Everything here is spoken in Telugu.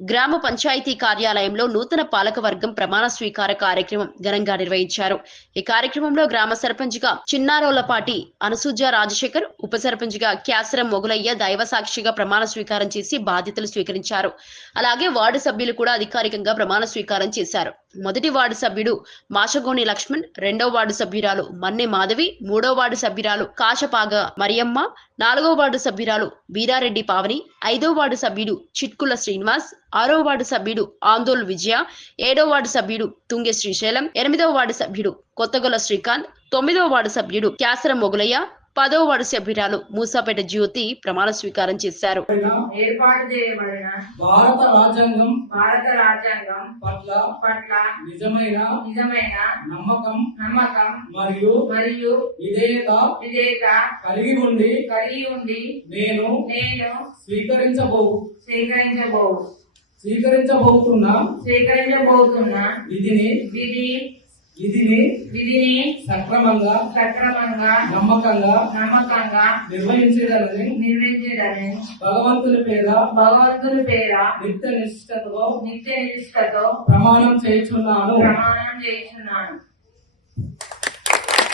గ్రామ పంచాయతీ కార్యాలయంలో నూతన పాలకవర్గం ప్రమాణ స్వీకార కార్యక్రమం ఘనంగా నిర్వహించారు. ఈ కార్యక్రమంలో గ్రామ సర్పంచ్గా చిన్నారోలపాటి అనుసూజ రాజశేఖర్ ఉప సర్పంచ్గా క్యాసరం మొగులయ్య దైవ సాక్షిగా ప్రమాణ స్వీకారం చేసి బాధ్యతలు స్వీకరించారు. అలాగే వార్డు సభ్యులు కూడా అధికారికంగా ప్రమాణ స్వీకారం చేశారు. మొదటి వార్డు సభ్యుడు మాషగోని లక్ష్మణ్ రెండో వార్డు సభ్యురాలు మన్నె మాధవి మూడో వార్డు సభ్యురాలు కాశపాగ మరియమ్మ నాలుగో వార్డు సభ్యురాలు వీరారెడ్డి పావని ఐదో వార్డు సభ్యుడు చిట్కుల శ్రీనివాస్ ఆరో వార్డు సభ్యుడు ఆందోళ్ విజయ ఏడో వార్డు సభ్యుడు తుంగె శ్రీశైలం ఎనిమిదో వార్డు సభ్యుడు కొత్తగొల శ్రీకాంత్ తొమ్మిదవ వార్డు సభ్యుడు క్యాసర మొగులయ్య పదో వార్డు సభ్యురాలు మూసాపేట జ్యోతి ప్రమాణ స్వీకారం చేశారు. ఏర్పాటు చేయబడిన భారత రాజ్యాంగం భారత రాజ్యాంగం పట్ల పట్ల నిజమైన నిజమైన నమ్మకం నమ్మకం మరియు మరియు విధేయత విధేయత కలిగి ఉండి కలిగి ఉండి నేను నేను స్వీకరించబో స్వీకరించబో స్వీకరించబోతున్న స్వీకరించబోతున్న విధిని విధి విధిని విధిని సక్రమంగా సక్రమంగా నమ్మకంగా నమ్మకంగా నిర్వహించేదని నిర్వహించదని భగవంతుని పేర భగవంతుని పేర నిత్య నిష్ఠతో నిత్య నిష్ఠతో ప్రమాణం చేయుచున్నాను. ప్రమాణం చేస్తున్నాను